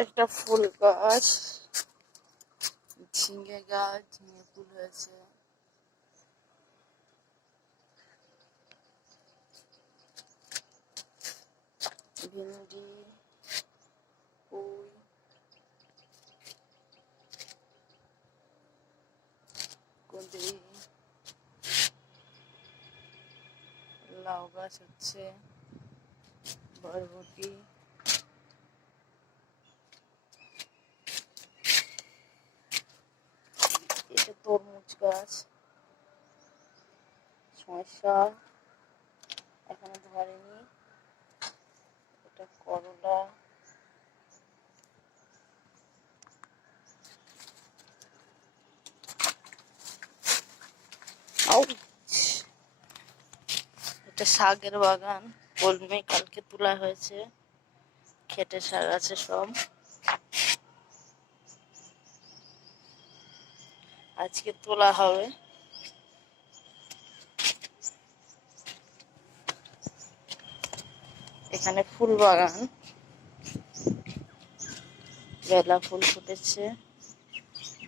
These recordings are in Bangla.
একটা ফুল গাছ, ঝিঙে গাছ, ঝিঙে ফুল হয়েছে। ভিন্ডি, পুঁই, কুঁদরি, লাউ গাছ হচ্ছে, বরবটি, এটা তরমুজ গাছ, শসা এখানে ধরেনি, এটা করলা, এটা শাকের বাগান, কলমি কালকে তোলা হয়েছে, খেটে শাক আছে সব, আজকে তোলা হবে। এখানে ফুল বাগান, বেলা ফুল ফুটেছে,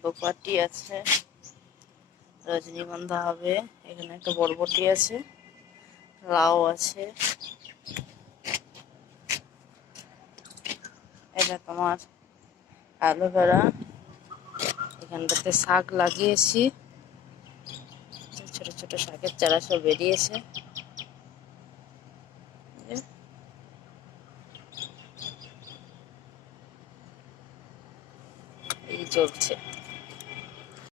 দোপাটি আছে, রজনীগন্ধা হবে, এখানে একটা বরবটি আছে, লাউ আছে, এটা তোমার অ্যালোভেরা, এখানটাতে শাক লাগিয়েছি, ছোট ছোট শাকের চারা সব বেরিয়েছে, এই চলছে।